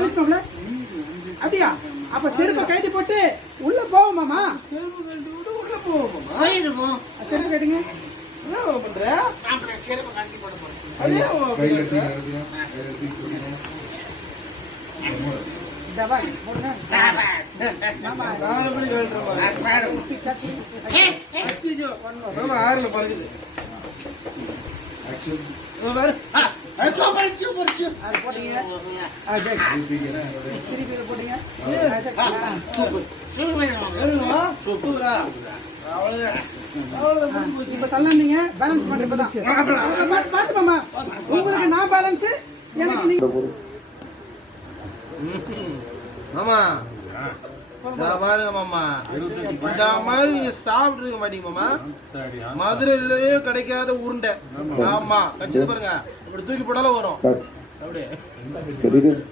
தந்துட்டோம்ல அப்படியா? அப்ப செருப்பை கழட்டி போட்டு உள்ள போவோம் மாமா. செருப்பு கழட்டி விட்டு உள்ள போவோம். செருப்பு கட்டுங்க. என்ன பண்ற? செருப்பு கழட்டி போட போறேன். அதே தவாய் போடுங்க. நான் எப்படி கழட்டுற மாதிரி ஆறுல பறக்குது. அது போட்டீங்க. திருப்பி போட்டீங்க. இப்ப தள்ளாந்தீங்க பேலன்ஸ் பண்றப்பதான் பாத்து மாமா. உங்களுக்கு நான் பேலன்ஸ், எனக்கு நீங்க. மாமா பாருங்க மாமா, இந்த மாதிரி நீங்க சாப்பிட்டுருக்க மாட்டீங்க மாமா. மதுரையிலேயே கிடைக்காத உருண்டை. ஆமா கட்சி பாருங்க, இப்படி தூக்கி போட்டாலும் வரும் அப்படியே.